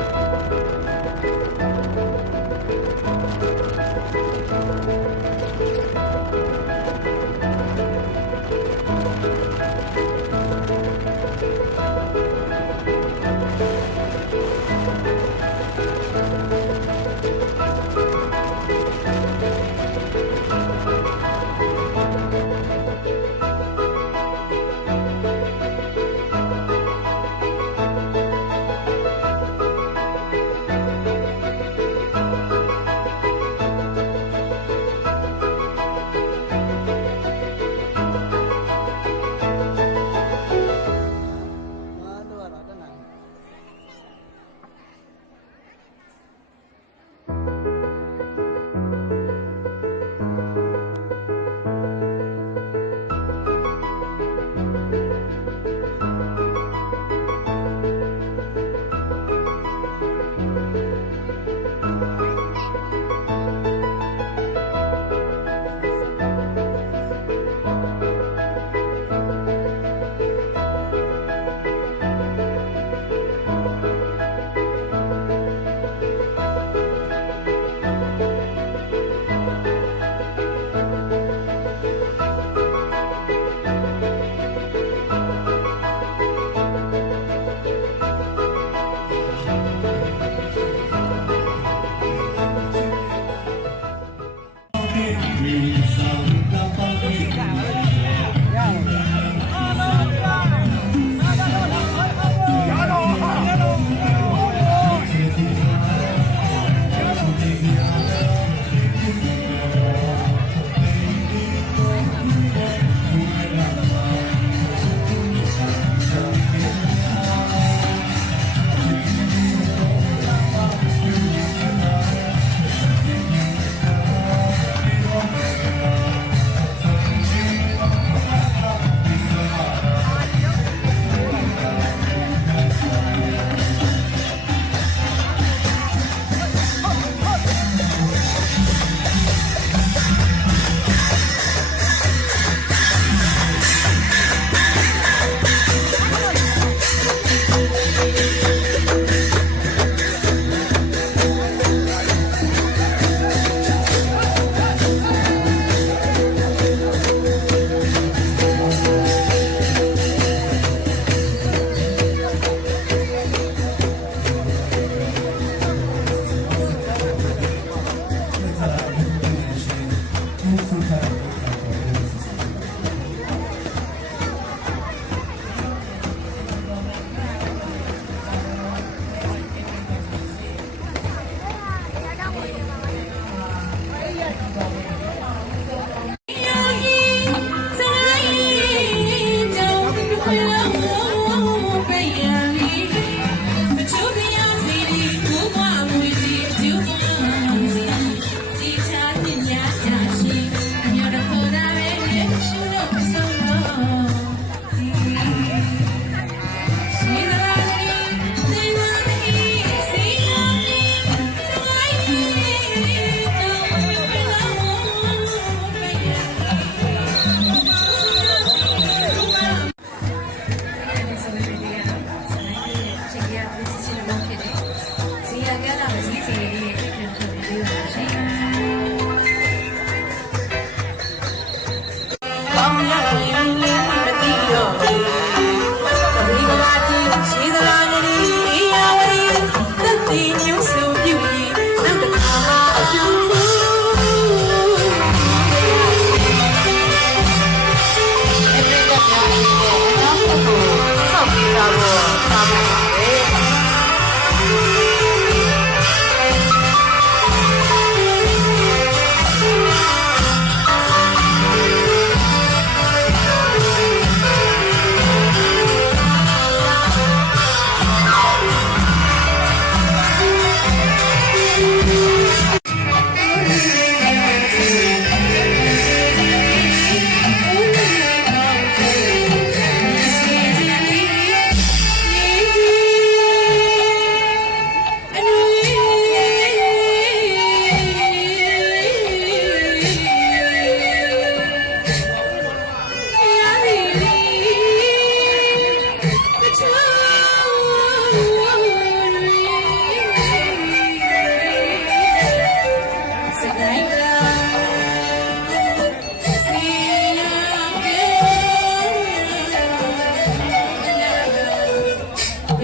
ဒ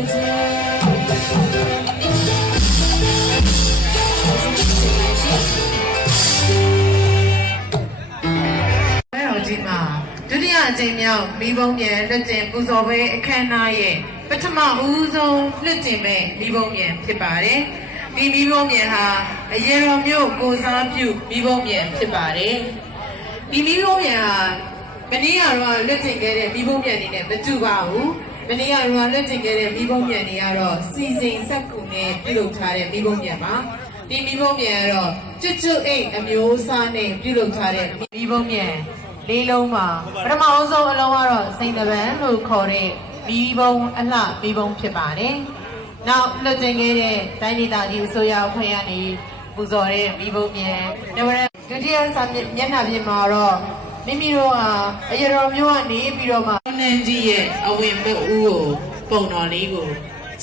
ုတိယအကြိမ်မြောက်မိဘုံမြန်လွှတ်တင်ပူဇော်ပွဲအခမ်းအနားရဲ့ပထမဦးဆုံးလွှတ်တင်မဲ့မိဘုံမြန်ဖြစ်ပါတယ်။ဒီမိဘုံမြန်ဟာအရေတော်မြို့ကိုစားပြုမိဘုံမြန်ဖြစ်ပါတယ်။ဒီမိဘုံမြန်ဟာမနေ့ကတော့လွှတ်တင်ခဲ့တဲ့မိဘုံမြန်တွေနဲ့မတူပါဘူး။မနေ့ကတော့လွှတ်တင်ခဲ့တဲ့မိဘုံမြန်တွေကတော့စီစဉ်စက်ကူနဲ့ပြုလုပ်ထားတဲ့မိဘုံမြန်ပါ။ဒီမိဘုံမြန်ကတော့ကျွတ်အိတ်အမျိုးအစားနဲ့ပြုလုပ်ထားတဲ့မိဘုံမြန်လေးလုံးမှာပထမအဆုံးအလုံးကတော့စိန်တပန်လို့ခေါ်တဲ့မီးဘုံအလှမီးဘုံဖြစ်ပါတယ်။နောက်လွှတ်တင်ခဲ့တဲ့တိုင်းဒေသကြီးအစိုးရအဖွဲ့ကနေပူဇော်တဲ့မီးဘုံမြန်ဒုတိယစာမျက်နှာပြင်မှာတော့မိမိတို့ဟာအရေတော်မျိုးကနေပြီးတော့မှနန်းကြီးရဲ့အဝင်မဦးကိုပုံတော်လေးကို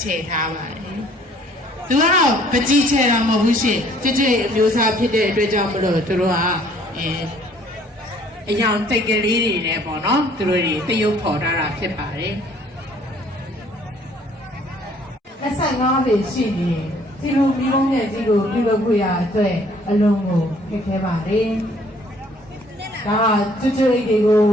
ခြေထားပါတယ်။သူကတော့ပကြီးခြေတာမဟုတ်ဘူးရှင်။ကျွတ်အမျိုးသားဖြစ်တဲ့အတွက်ကြောင့်မလို့သူတို့ကအယောင်တိတ်ကလေးတွေနဲ့ပေါ့နော်သူတို့တွေသရုပ်ဖော်ထားတာဖြစ်ပါတယ်25ပေရှိနေဒီလိုမိဘရဲ့ကြီးကိုပြုလုပ်ခွင့်ရအတွက်အလုံးကိုခက်ခဲပါတယ်ဒါကျွတ်အိတ်တွေကို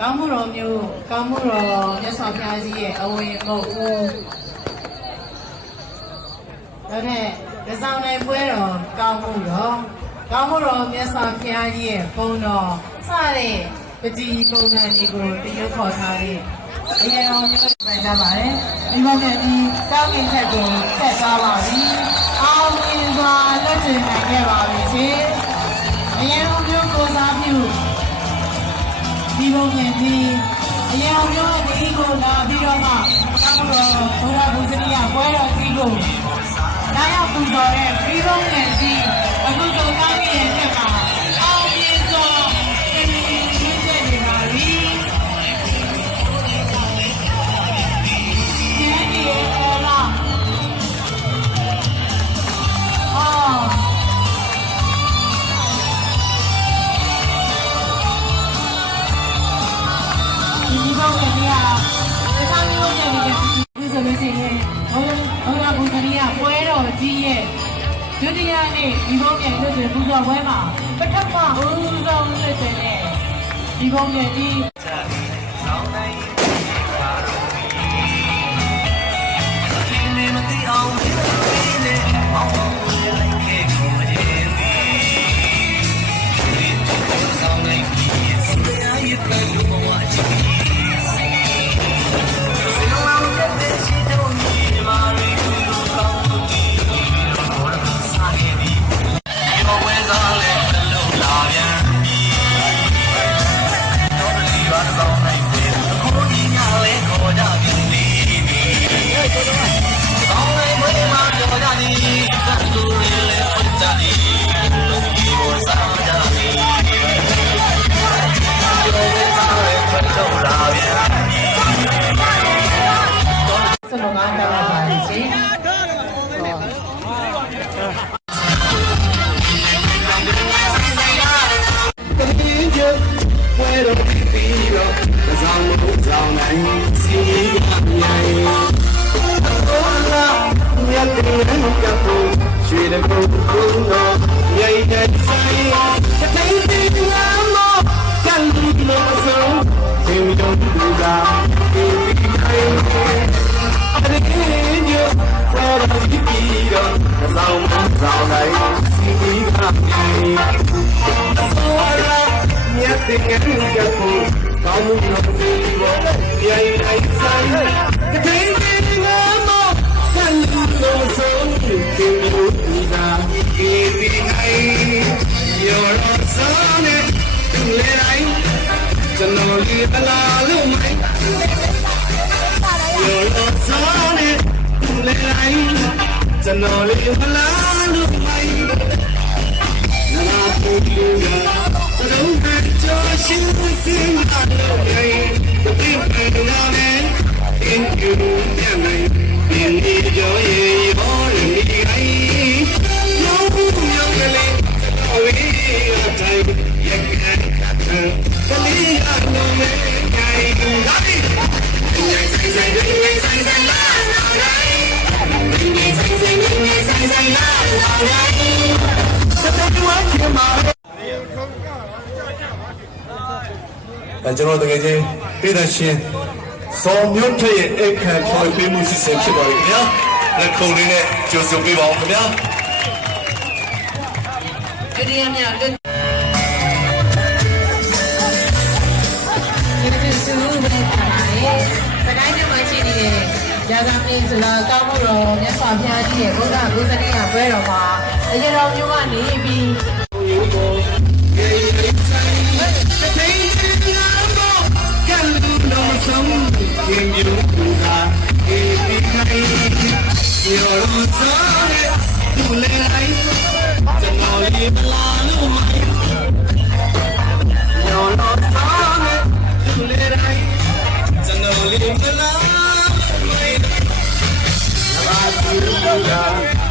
ကောင်းမှုတော်မျိုးကောင်းမှုတော်မြတ်စွာဘုရားကြီးရဲ့အဝင်မဟုတ်ဘူးဒါနဲ့ဒီဆောင်နေပွဲတော်ကောင်းမှုတော်မြတ်စွာဘုရားကြီးရဲ့ဘုန်းတော်စတဲ့ပတိပုံစံတွေကိုတရုပ်ခေါ်ထားတဲ့အရင်တော်မျိုးပြန်ကြပါတယ်ဒီမှာပြန်ပြီးတောင်းရင်ထက်ကိုဆက်သွားပါပြီအောင်မြင်စွာလက်ကျင်နိုင်ခဲ့ပါပြီရှင်အရင်တော်မျိုးကိုစားပြုဒီဘုံနဲ့ဒီအရာမျိုးဒီကိုလာပြီးတော့မှတောင်းတော့ဘုရားဘုရားပွဲတော်ကြီးကိုလာရောက်ပူဇော်တဲ့ဒီဘုံနဲ့ဒီအခုဆိုကောင်းရဲ့ချက်မှာအောင်မြင်စွာတင်ပြနေပါပြီ။ဒီရဲ့လာဒီဘောင်းနဲ့ဒီဟာဒီဆောင်မျိုးနဲ့ဒီဆိုလို့ရှိရင်ဘုရားဘုရားပွဲတော်ကြီးရဲ့ဒုတိယနေ့ဒီဘောင်းနဲ့လွတ်တဲ့ပူဇော်ပွဲမှာပထမဦးဆုံးလွတ်တဲ့ဒီဘောင်းနဲ့ဒီကျွန်တော်လေးမလားလို့မိုင်းနာပူလူရသလုံးကကြောရှင်းစင်ပါလို့ ကျွန်တော်တကယ်ချင်းပြည်သူရှင်စောမျိုးထက်ရဲ့အခမ်းချော်ပေးမှုစီစဉ်ဖြစ်ပါပြီခင်ဗျာလက်ခုံလေးနဲ့ကြိုဆိုပေးပါဦးခင်ဗျာ ဒုတိယမြောက်လွတ်ဒီစုမဲ့ပါတယ်စကိုင်းမြို့မှာရှိနေတဲ့ရာဇာမင်းစလာကောင်းမှုတော်မြတ်စွာဘုရားကြီးရဲ့ဘုရားဘုဇနီးရပွဲတော်မှာအရေတော်မျိုးကနေပြီးJangan